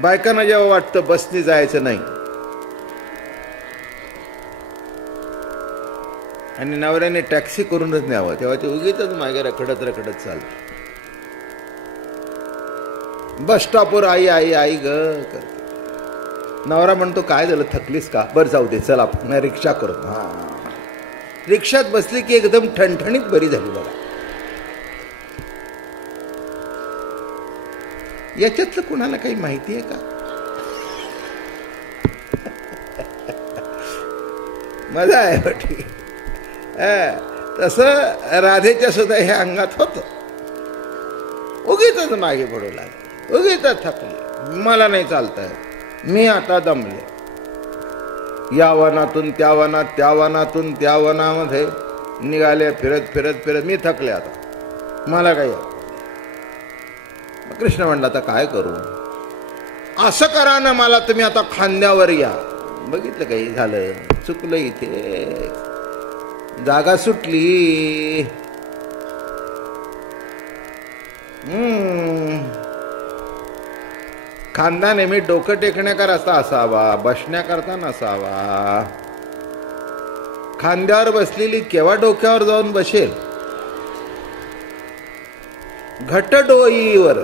बायकांना जेव्हा वाटतं बसनी जायचं नाही आणि नवऱ्याने टॅक्सी करूनच न्यावं, तेव्हा ते उगीच मागे रखडत रखडत चालतं. बस स्टॉपवर आई आई आई ग करते. नवरा म्हणतो काय झालं, थकलीस का? बरं जाऊ दे, चल आपण रिक्षा करू. हा, रिक्षात बसली की एकदम ठणठणीत बरी झाली बघा. याच्यातलं कुणाला काही माहिती आहे का? मजा आहे वाटी. तसं राधेच्या सुद्धा हे अंगात होतं. उगीच मागे पडू लागली, उगीच थकली, मला नाही चालतंय, मी आता दमले. या वनातून त्या वनात, त्या वनातून त्या वनामध्ये निघाले फिरत फिरत फिरत, मी थकले आता, मला काही. कृष्ण म्हणला आता काय करू? असं करा ना, मला तुम्ही आता खांद्यावर या. बघितलं काही झालं, चुकलं, इथे जागा सुटली. खांदा नेहमी डोकं टेकण्याकरता असावा, बसण्याकरता नसावा. खांद्यावर बसलेली केव्हा डोक्यावर जाऊन बसेल? घटडोईवर.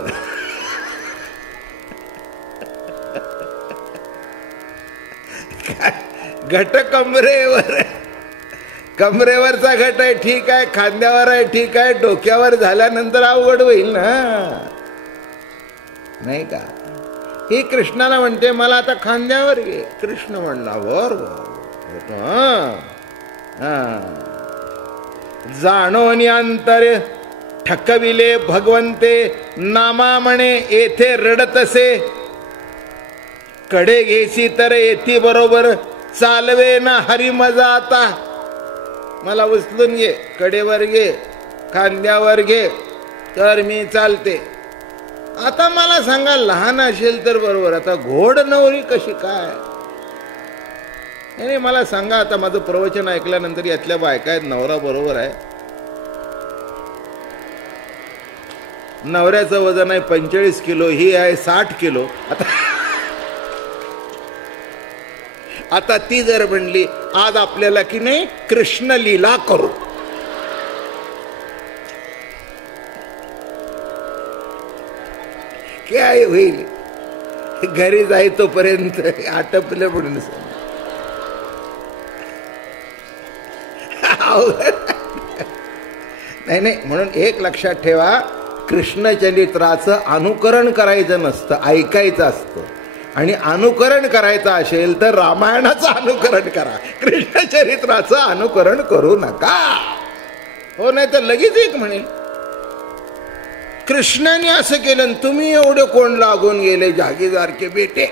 घट कमरेवर. कमरेवरचा घट आहे ठीक आहे, खांद्यावर आहे ठीक आहे, डोक्यावर झाल्यानंतर अवघड होईल ना, नाही का? ही कृष्णाला म्हणते मला आता खांद्यावर घे. कृष्ण म्हणला वर जाणोनी अंतर ठकविले भगवंते, नामा म्हणे येथे रडतसे, कडे घेसी तर येथे बरोबर, चालवे ना हरी मजा आता. मला उचलून घे, कडेवर घे, खांद्यावर घे, तर मी चालते. आता मला सांगा, लहान असेल तर बरोबर, आता घोड नवरी कशी काय? नाही, मला सांगा, आता माझं प्रवचन ऐकल्यानंतर यातल्या बायका आहेत, नवरा बरोबर आहे, नवऱ्याचं वजन आहे 45 किलो, ही आहे 60 किलो. आता ती जर म्हणली आज आपल्याला की नाही कृष्ण लीला करू, काय होईल? घरी जाई तोपर्यंत आटपलं म्हणून. नाही नाही, म्हणून एक लक्षात ठेवा, कृष्णचरित्राचं अनुकरण करायचं नसतं, ऐकायचं असतं. आणि अनुकरण करायचं असेल तर रामायणाचं अनुकरण करा, कृष्णचरित्राचं अनुकरण करू नका. हो, नाही तर लगेच एक म्हणेल कृष्णाने असं केलं, तुम्ही एवढे कोण लागून गेले जागीदारके बेटे.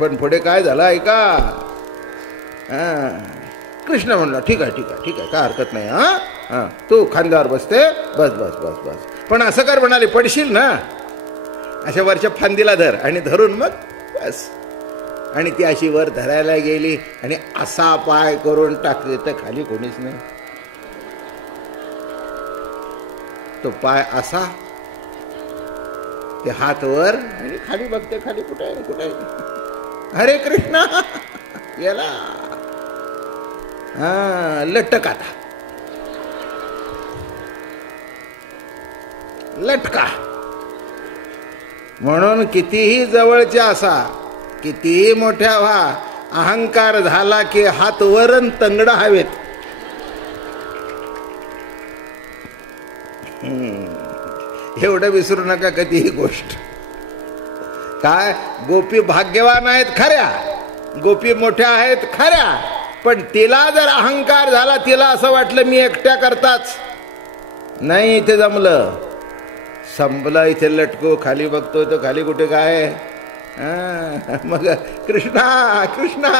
पण पुढे काय झालं ऐका. कृष्ण म्हणला ठीक आहे ठीक आहे ठीक आहे, काय हरकत नाही. हा, तू खांद्यावर बसते, बस बस बस बस. पण असं कर म्हणाले, पडशील ना, अशा वरच्या फांदीला धर, आणि धरून मग बस. आणि ती अशी वर धरायला गेली आणि असा पाय करून टाकले तर खाली कोणीच नाही. तो पाय असा, ते हात वर, आणि खाली बघते, खाली कुठे आहे कुठे आहे. हरे कृष्णा गेला. लटक, आता लटका. म्हणून कितीही जवळच्या असा, कितीही मोठ्या व्हा, अहंकार झाला की हात वरण तंगडा हवेत. एवढं विसरू नका कधीही गोष्ट. काय गोपी भाग्यवान आहेत खऱ्या, गोपी मोठ्या आहेत खऱ्या, पण तिला जर अहंकार झाला, तिला असं वाटलं मी एकट्या करताच नाही, इथे जमलं, संपला, इथे लटको, खाली बघतोय तो खाली कुठे काय. मग कृष्णा कृष्णा,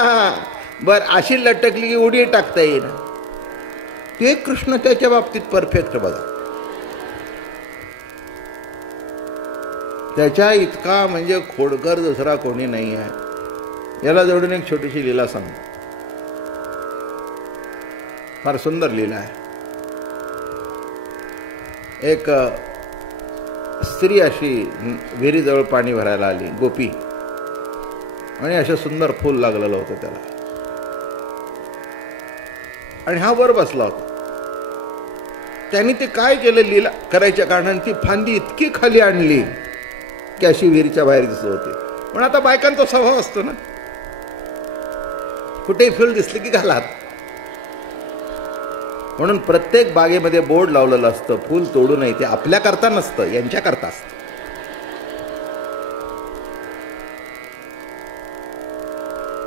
बर अशी लटकली की उडी टाकता येईल. ते कृष्ण त्याच्या बाबतीत परफेक्ट बघा, त्याच्या इतका म्हणजे खोडकर दुसरा कोणी नाही आहे. याला जोडून एक छोटीशी लीला सांगतो, फार सुंदर लीला आहे. एक स्त्री अशी विहिरीजवळ पाणी भरायला आली, गोपी, आणि असं सुंदर फूल लागलेलं होतं त्याला, आणि हा वर बसला होता. त्यांनी ते काय केलं, लीला करायच्या कारणाने ती फांदी इतकी खाली आणली की अशी विहिरीच्या बाहेर दिसत होती. पण आता बायकांचा स्वभाव असतो ना, कुठेही फुल दिसले की घालात. म्हणून प्रत्येक बागेमध्ये बोर्ड लावलेलं असतं, फुल तोडू नये. ते आपल्या करता नसतं, यांच्या करता असतं.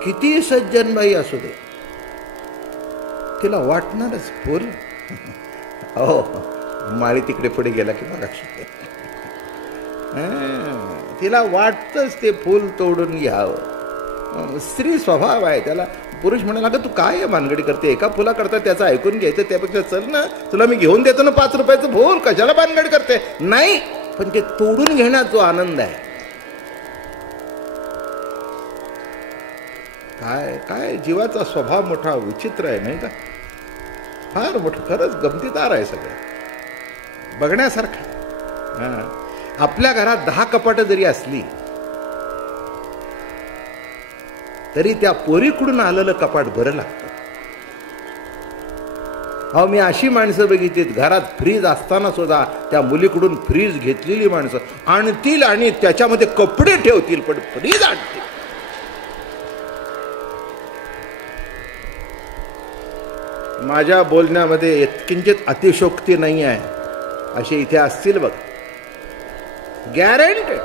किती सज्जन बाई असू दे, तिला वाटणारच फुल. हो, माळी तिकडे पुढे गेला की बघा, तिला वाटतच ते फुल तोडून घ्यावं. स्त्री स्वभाव आहे त्याला. पुरुष म्हणाला, अगं तू काय भानगडी करते, एका फुला करता त्याचं ऐकून घ्यायचं, त्यापेक्षा चल ना, तुला मी घेऊन देतो ना 5 रुपयाचं फुल, कशाला भानगडी करते. नाही, पण ते तोडून घेण्यात जो आनंद आहे, काय काय जीवाचा स्वभाव मोठा विचित्र आहे नाही का. फार मोठं, खरंच गमतीदार आहे सगळं, बघण्यासारखं. आपल्या घरात 10 कपाटं जरी असली तरी त्या पोरीकडून आलेलं कपाट बरं लागतं. अहो, मी अशी माणसं बघितलीत, घरात फ्रीज असताना सुद्धा त्या मुलीकडून फ्रीज घेतलेली माणसं आणतील आणि त्याच्यामध्ये कपडे ठेवतील, पण फ्रीज आणतील. माझ्या बोलण्यामध्ये किंचित अतिशोक्ती नाही आहे, असे इथे असतील बघ, गॅरंटी.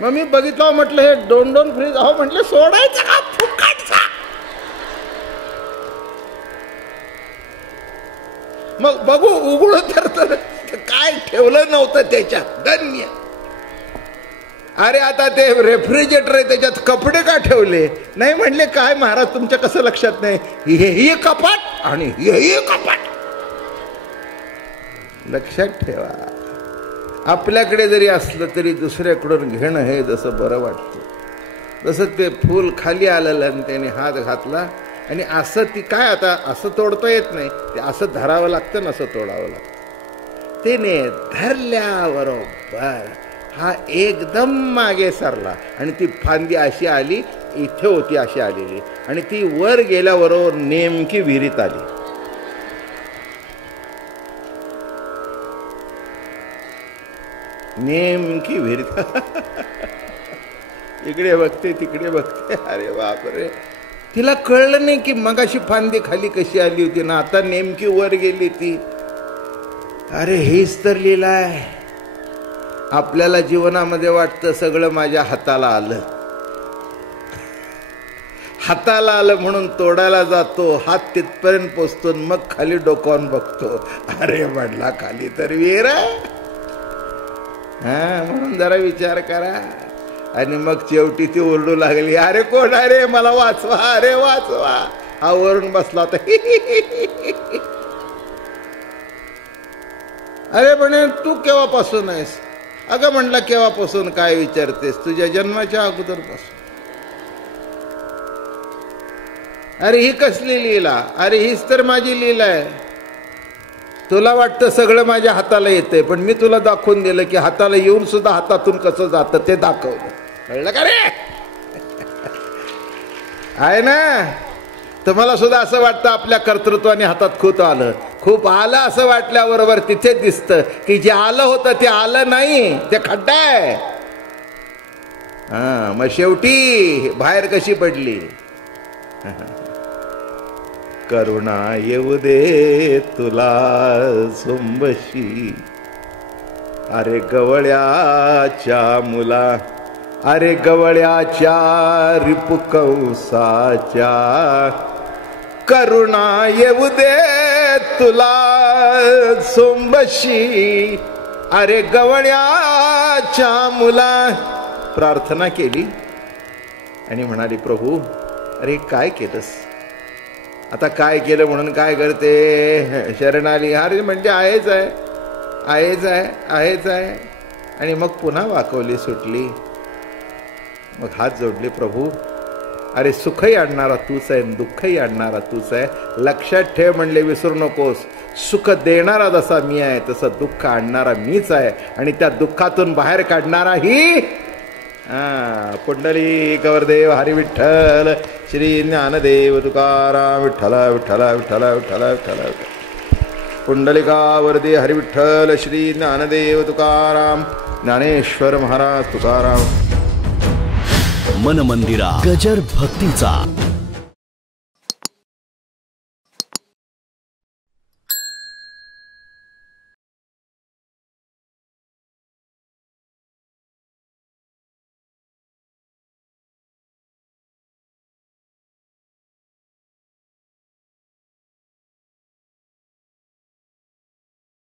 मग मी बघितलं, म्हटलं हे 2-2 फ्रीज, अहो म्हटलं सोडायचं का, फुकटचा. मग बघू उघडू तर काय ठेवलं नव्हतं त्याच्यात, धन्य. अरे आता ते रेफ्रिजरेटर आहे, त्याच्यात कपडे का ठेवले नाही. म्हणले काय महाराज तुमच्या कसं लक्षात नाही, हे कपाट आणि हे कपाट. लक्षात ठेवा, आपल्याकडे जरी असलं तरी दुसऱ्याकडून घेणं हे जसं बरं वाटतं. तसं ते फूल खाली आलेलं आणि त्याने हात घातला, आणि असं ती काय, आता असं तोडता येत नाही, ते असं धरावं लागतं ना, असं तोडावं लागतं. त्याने धरल्याबरोबर हा एकदम मागे सरला, आणि ती फांदी अशी आली, इथे होती अशी आलेली, आणि ती वर गेल्याबरोबर नेमकी विहिरीत आली. नेमकी विहिरीत. इकडे बघते तिकडे बघते, अरे बापरे. तिला कळलं नाही की मगाशी फांदी खाली कशी आली होती ना, आता नेमकी वर गेली ती. अरे हेच तर लीला आहे. आपल्याला जीवनामध्ये वाटतं सगळं माझ्या हाताला आलं, हाताला आलं म्हणून तोडायला जातो, हात तिथपर्यंत पोचतो, मग खाली डोकावून बघतो, अरे म्हटला खाली तर विहीर आहे. म्हणून जरा विचार करा. आणि मग शेवटी ती ओरडू लागली, अरे कोण, अरे मला वाचवा, अरे वाचवा. हा वरून बसला होता. अरे म्हणे तू केव्हापासून आहेस. अगं म्हणला केव्हापासून काय विचारतेस, तुझ्या जन्माच्या अगोदरपासून. अरे ही कसली लीला, अरे हीच तर माझी लीला आहे. तुला वाटतं सगळं माझ्या हाताला येतंय, पण मी तुला दाखवून दिलं की हाताला येऊन सुद्धा हातातून कसं जातं ते दाखवलं. कळलं का रे. आहे ना. तुम्हाला सुद्धा असं वाटतं आपल्या कर्तृत्वाने हातात खूप आलं असं वाटल्याबरोबर तिथे दिसतं की जे आलं होतं ते आलं नाही, ते खड्डा आहे. मग शेवटी बाहेर कशी पडली. करुणा येऊ दे तुला सुंबशी, अरे गवळ्याच्या मुला, अरे गवळ्याच्या रिपुकंसाच्या. करुणा येऊ दे तुला सोंबशी, अरे गवळ्याच्या मुला. प्रार्थना केली आणि म्हणाली, प्रभू अरे काय केलंस, आता काय केलं म्हणून काय करते. शरण आली. अरे म्हणजे आहेच आहे, आहेच आहे, आहेच आहे. आणि मग पुन्हा वाकवली, सुटली. मग हात जोडले, प्रभू अरे सुखही आणणारा तूच आहे, दुःखही आणणारा तूच आहे. लक्षात ठेव म्हणले, विसरू नकोस. सुख देणारा जसा मी आहे तसं दुःख आणणारा मीच आहे, आणि त्या दुःखातून बाहेर काढणाराही पुंडलिक वरदेव हरी विठ्ठल श्री ज्ञानदेव तुकाराम. विठ्ठल विठ्ठल विठ्ठल विठ्ठल विठ्ठल. पुंडलिकावरदे हरी विठ्ठल श्री ज्ञानदेव तुकाराम. ज्ञानेश्वर महाराज तुकाराम. मन मंदिरा गजर भक्तीचा.